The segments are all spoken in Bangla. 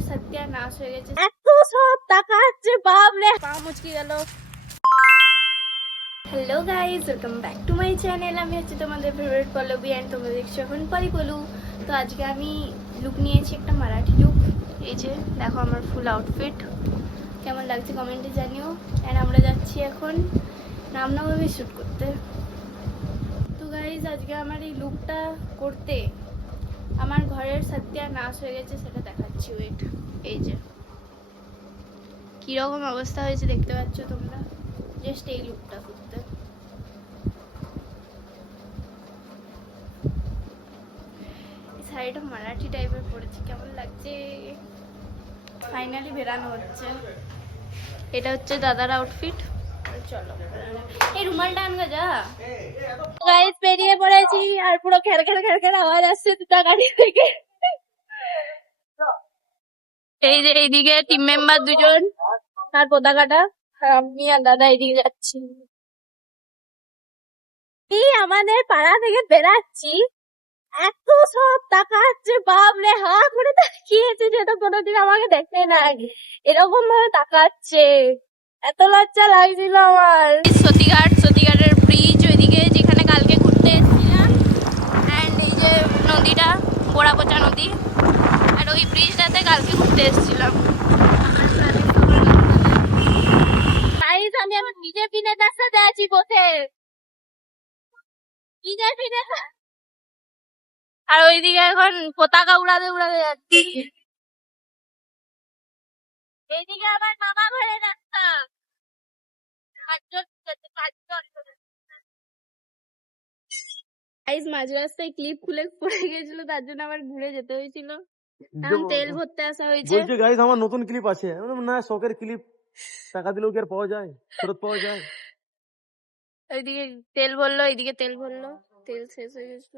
ঘরের সত্যানাশ হয়ে গেছে, এত সব টাকা আছে বাপরে, পা মুচকি গেল। Hello guys, welcome back to my channel. আমি হচ্ছে তোমাদের ফেভারিট পল্লবী অ্যান্ড তোমরা দেখছো এখন পরি পলু। তো আজকে আমি লুক নিয়েছি, একটা মারাঠি লুক। এই যে দেখো আমার ফুল আউটফিট, কেমন লাগছে কমেন্টে জানিও। অ্যান্ড আমরা যাচ্ছি এখন রামনবমী শ্যুট করতে। তো গাইজ আজকে আমার এই লুকটা করতে আমার ঘরের সত্যানাশ হয়ে গেছে, সেটা দেখাচ্ছি। ওয়েট, এই যে কীরকম অবস্থা হয়েছে দেখতে পাচ্ছ তোমরা, জাস্ট এই লুকটা করতে। এই শাড়িটা মারাঠি টাইপের পরেছে, কেমন লাগছে। ফাইনালি বেরানো হচ্ছে। এটা হচ্ছে দাদার আউটফিট। চলো, এই রুমালটা আনবে যা। গাইস বেরিয়ে পড়েছি, আর পুরো খের খের খের খের আওয়াজ আসছে দুটা গাড়ি থেকে। এই যে এইদিকে টিম মেম্বার দুজন আর পতাকাটা, আর আমি আর দাদা এইদিকে যাচ্ছি। এই আমাদের পাড়া থেকে বেরাচ্ছি, এত সব টাকা আছে বাপরে, হা করে তাকিয়েছে, যেটা কোনোদিন আমাকে দেখতে নাই এরকম ভাবে তাকাচ্ছে। এত লজ্জা লাগছিল আমার। সতীঘাটের ব্রিজ ওইদিকে, যেখানে কালকে ঘুরতে এসেছিলাম। অ্যান্ড এই যে নদীটা, বোড়াপোচা নদী, আর ওই ব্রিজটাতে কালকে ঘুরতে এসেছিলাম। আমি আমার বিজেপি নেতার সাথে আছি বসে, বিজেপি নেতা। আর ওইদিকে এখন পতাকা উড়াতে উড়াতে যাচ্ছি। এইদিকে আবার মামা ঘরে রাস্তা, মাঝ রাস্তায় ক্লিপ খুলে পড়ে গেছিল, তার জন্য আবার ঘুরে যেতে হয়েছিল। এখন তেল ভরতে আসা হয়েছে। বলছে গাইস আমার নতুন ক্লিপ আছে, না শখের ক্লিপ, টাকা দিলেও কি আর পাওয়া যায়, ফেরত পাওয়া যায়। ওইদিকে তেল ভরলো, এইদিকে তেল ভরলো, তেল শেষ হয়ে গেছিল।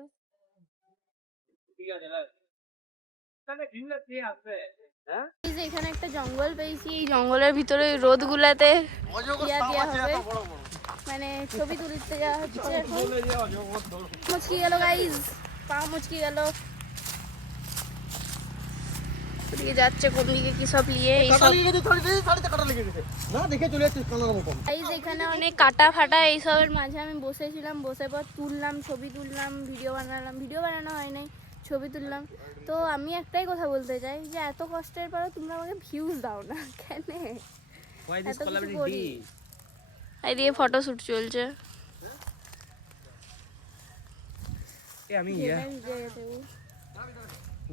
এখানে একটা জঙ্গল পেয়েছি, এই জঙ্গলের ভিতরে রোদ গুলাতে দেওয়া হবে, মানে ছবি তুলতে যাওয়া হচ্ছে। মুচকি গেল গাইজ, পা মুচকি গেল। ওদিকে যাচ্ছে কোন দিকে কি সব নিয়ে, এখানে অনেক কাটা ফাটা এইসবের মাঝে আমি বসেছিলাম, বসে পর তুললাম, ছবি তুললাম, ভিডিও বানালাম। ভিডিও বানানো হয় নাই, ছবি তুললাম। তো আমি একটাই কথা বলতে চাই, যে এত কষ্টের পরও তোমরা আমাকে ভিউজ দাও না কেন? এত কিছু করি, এদিকে ফটো শুট চলছে।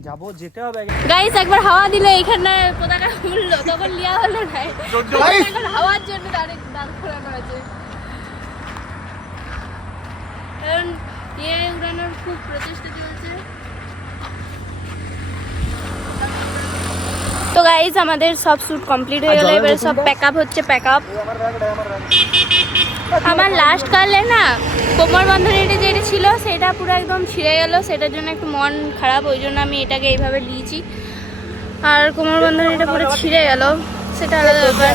যাবো, যেতে হবে। গাইস একবার হাওয়া দিলে এখানে পতাকা উড়লো, তখন লিয়া হলো না, এখন হাওয়ার জন্য দাঁড় করানো আছে। কারণ উড়ানোর খুব প্রচেষ্টা চলছে। তো গাইস আমাদের সব শুট কমপ্লিট হয়ে গেল, এবারে সব প্যাকআপ হচ্ছে। প্যাকআপ আমার লাস্ট কালে না কোমর বন্ধনীটা যেটা ছিল সেটা পুরো একদম ছিঁড়ে গেল, সেটার জন্য একটু মন খারাপ, ওই জন্য আমি এটাকে এইভাবে নিয়েছি। আর কোমর বন্ধনীটা পুরো ছিঁড়ে গেল, সেটা আলাদা ব্যাপার।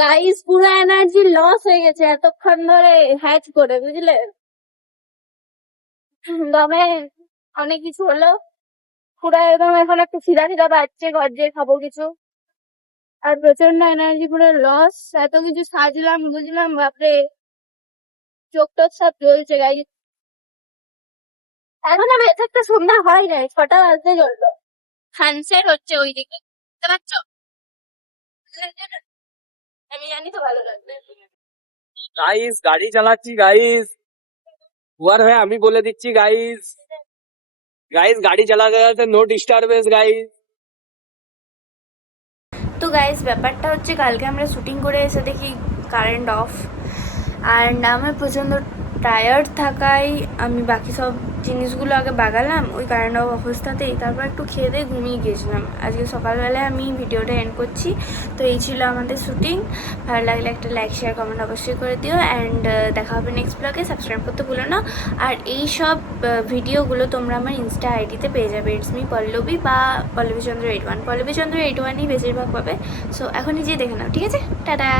গাইস পুরো এনার্জি লস হয়ে গেছে এতক্ষণ ধরে হ্যাচ করে, বুঝলে, দমে অনেক কিছু হলো, পুরো একদম এখন একটু খিদা খিদা পাচ্ছে, ঘর যেয়ে খাবো কিছু। আর প্রচন্ড এনার্জি পুরো লস, এত কিছু সাজলাম বুঝলাম, বাপরে চোখ টোক সব জ্বলছে গাইস। এখন আমি একটা সন্ধ্যা হয় নাই, 6টা বাজতে চললো, সানসেট হচ্ছে ওইদিকে, বুঝতে পারছো? আমি জানি তো ভালো লাগবে। গাইস গাড়ি চালাচ্ছি গাইস, হুয়ার হয়ে আমি বলে দিচ্ছি গাইস, গাড়ি চালাতে চালাতে নো ডিস্টারবেন্স গাইস। তো গাইস ব্যাপারটা হচ্ছে, কালকে আমরা শুটিং করে এসে দেখি কারেন্ট অফ, আর আমার প্রচণ্ড টায়ার্ড থাকায় আমি বাকি সব জিনিসগুলো আগে বাগালাম ওই কারেন্ট অফ অবস্থাতেই, তারপর একটু খেয়ে দিয়ে ঘুমিয়ে গিয়েছিলাম। আজকে সকালবেলায় আমি ভিডিওটা এন্ড করছি। তো এই ছিল আমাদের শুটিং। ভালো লাগলে একটা লাইক শেয়ার কমেন্ট অবশ্যই করে দিও, অ্যান্ড দেখা হবে নেক্সট ব্লগে। সাবস্ক্রাইব করতে ভুলো না। আর এই সব ভিডিওগুলো তোমরা আমার ইনস্টা আইডিতে পেয়ে যাবে, ইটস মি পল্লবী বা পল্লবীচন্দ্র 81, পল্লবীচন্দ্র 81ই বেশিরভাগ পাবে। সো এখনই যেয়ে দেখে নাও, ঠিক আছে? টাটা।